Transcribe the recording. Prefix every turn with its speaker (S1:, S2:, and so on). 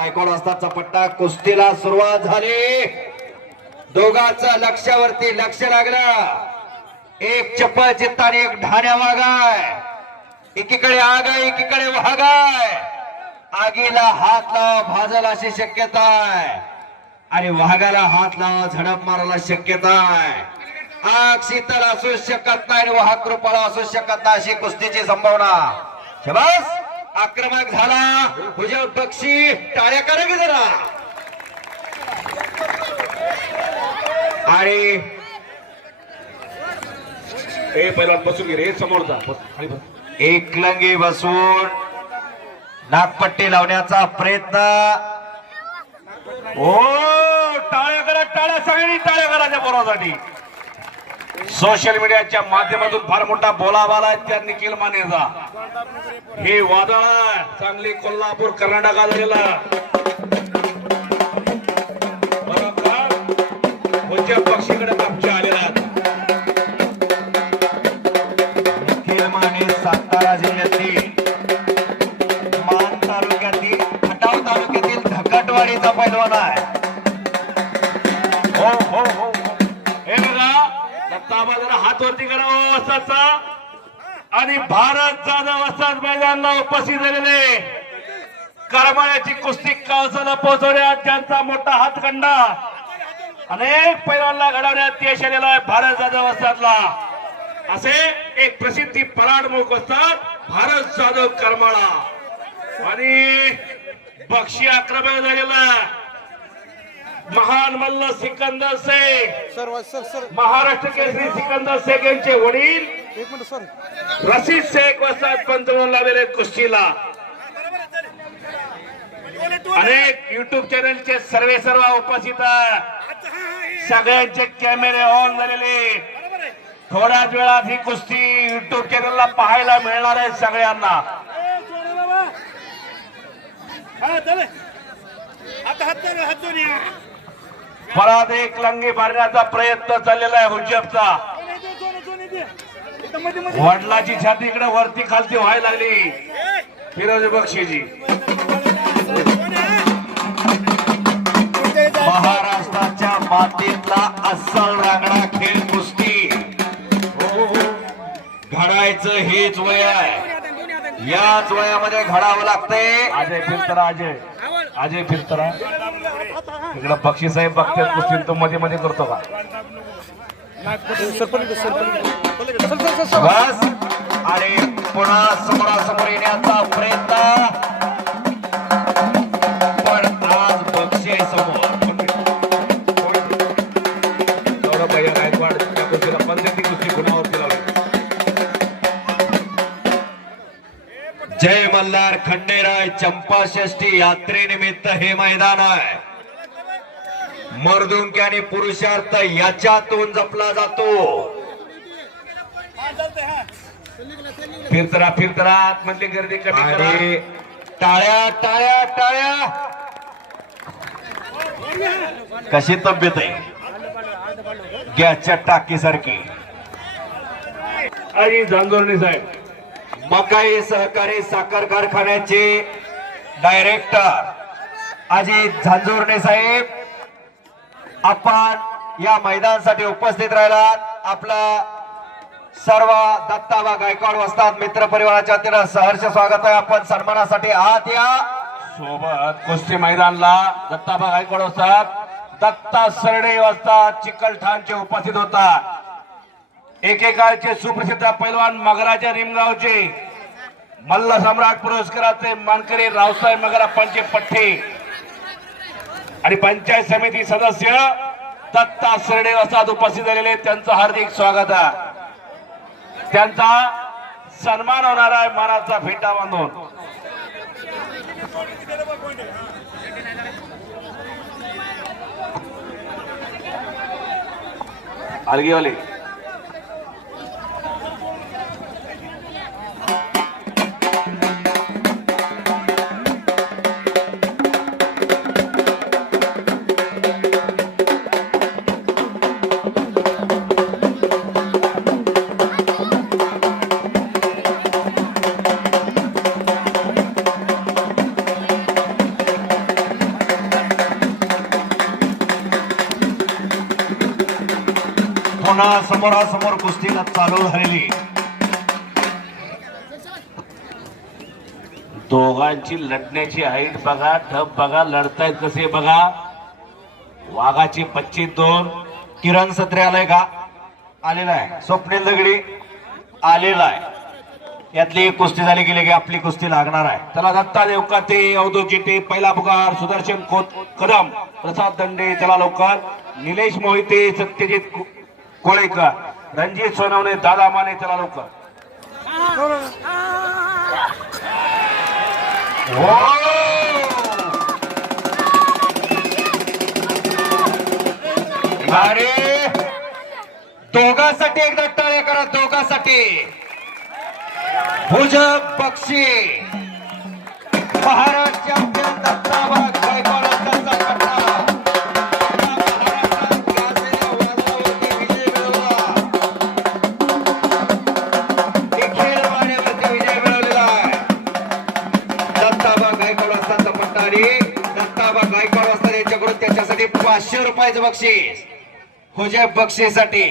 S1: गायकवाड असताचा पट्टा कुस्तीला सुरुवात झाली. दोघांच लक्षावरती लक्ष लागलं. एक चप्पल चित्ताने आणि एक ढाण्या वागाय एकीकडे आग आहे एकीकडे वागाय. आगीला हात लाव भाजल अशी शक्यता आहे. आणि वाघाला हात लाव झडप मारायला शक्यता आहे. आग शीतल असू शकत नाही आणि वाहक कृपाला असू शकत नाही अशी कुस्तीची संभावना. शबास! आक्रमक झाला. हुजव बक्षी टाळ्या करा की जरा. आणि
S2: ए पहिला बसून घे रे समोरचा बस, खाली बस.
S1: एक लंगी बसून नागपट्टी लावण्याचा प्रयत्न.
S2: ओ टाळ्या करा टाळ्या सगळ्यांनी टाळ्या करायच्या पोरासाठी. सोशल मीडियाच्या माध्यमातून फार मोठा बोलाबाला आहे त्या निखिल मानेचा. हे वादळ चांगली कोल्हापूर कर्नाटक आलेला पक्षीकडे आमच्या आलेला
S1: निखिल माने सातारा जिल्ह्यातील मान तालुक्यातील खटाव तालुक्यातील धकटवाडीचा पैलवान आहे.
S2: हात वरती करावा हो आणि भारत जाधव असाच मैदानाला उपस्थित झालेले. करमाळ्याची कुस्ती कावसाला पोहोचवण्यात त्यांचा मोठा हातखंडा. अनेक पैलवानला घडवण्यात यश आलेला आहे भारत जाधव असतातला असे एक प्रसिद्धी पराडमुख असतात भारत जाधव करमाळा. आणि बक्षी आक्रमण झालेला आहे. महान मल्ल Sikandar Shaikh.
S3: Sir sir sir
S2: Maharashtra Kesari Sikandar Shaikh यांचे वडील.
S3: एक मिनिट सर.
S2: रशीद शेख वसाद पंत म्हणून लावलेले कुस्तीला. अनेक युट्यूब चॅनलचे सर्वे सर्व उपस्थित. सगळ्यांचे कॅमेरे ऑन झालेले थोड्याच वेळात ही कुस्ती युट्यूब चॅनलला पाहायला मिळणार आहे सगळ्यांना. परत एक लंगी मारण्याचा प्रयत्न चाललेला आहे हुजबचा वडलाची छाती इकडे वरती खालती व्हायला लागली. फिरोज बक्षीजी
S1: महाराष्ट्राच्या मातीतला अस्सल रांगडा खेळ कुस्ती. घडायचं हेच वय आहे. याच वयामध्ये घडावं लागतंय.
S2: अजय फिरतर अजय. अजय फिरतरा इकडं बक्षी साहेब बघतात कुस्ती तो मध्ये मध्ये करतो का?
S3: सर
S1: बस. आणि पुन्हा समोरासमोर येण्याचा प्रयत्न. जय मल्हार खंडेराय चंपाषष्ठी यात्रेनिमित्त हे मैदान आहे. मर्दुंकी आणि पुरुषार्थ याच्यातून जपला जातो.
S2: फिरतरा फिरतरा आतमधली गर्दी कमी करा.
S1: टाळ्या टाळ्या टाळ्या. कशी तब्येत आहे? गॅसच्या टाकीसारखी.
S2: आणि जांजोर्णी साहेब.
S1: मकाई सहकारी साखर कारखान्याचे डायरेक्टर अजित झांजोरणे साहेब आपण या मैदानासाठी उपस्थित राहिलात. आपला सर्व दत्ताबा गायकवाड वस्तात मित्र परिवाराच्या वतीनं सहर्ष स्वागत आहे. आपण सन्मानासाठी आत या.
S2: सोबत कुस्ती मैदानला दत्ताबा गायकवाड असतात दत्ता सरडे वाजतात चिकलठाणचे उपस्थित होतात. एकेकाळचे सुप्रसिद्ध पैलवान मगराच्या रिमगावचे मल्ल सम्राट पुरस्काराचे मानकरी रावसाहेब मगरा पंचे पठ्ठे आणि पंचायत समिती सदस्य दत्ता सरडे असतात उपस्थित झालेले त्यांचं हार्दिक स्वागत आहे. त्यांचा सन्मान होणार आहे मानाचा फेटा बांधून. अलगीवाले.
S1: पुन्हा समोरासमोर कुस्तीला चालू झालेली.
S2: दोघांची लढण्याची हाईट बघा ढप बघा लढतायत कसे बघा. वाघाची पच्चीस दोन.
S1: किरण सत्रे आलाय का? आलेला आहे. स्वप्नील दगडी आलेला आहे. यातली कुस्ती झाली गेली की आपली कुस्ती लागणार आहे.
S2: त्याला दत्ता देवकाते अवधूत जिते पहिला पुकार सुदर्शन कोत कदम प्रसाद दंडे त्याला लवकर. निलेश मोहिते सत्यजित को- कोळेकर रणजित सोनवणे दादा माने चला लवकर. हो!
S1: अरे! दोघांसाठी एकदा टाळ्या करा दोघांसाठी. भुज बक्षी महाराज आणि दत्ताबा गायकवाड असताना यांच्याकडून त्याच्यासाठी पाचशे रुपयाचं बक्षीस. हुजब बक्षीसाठी.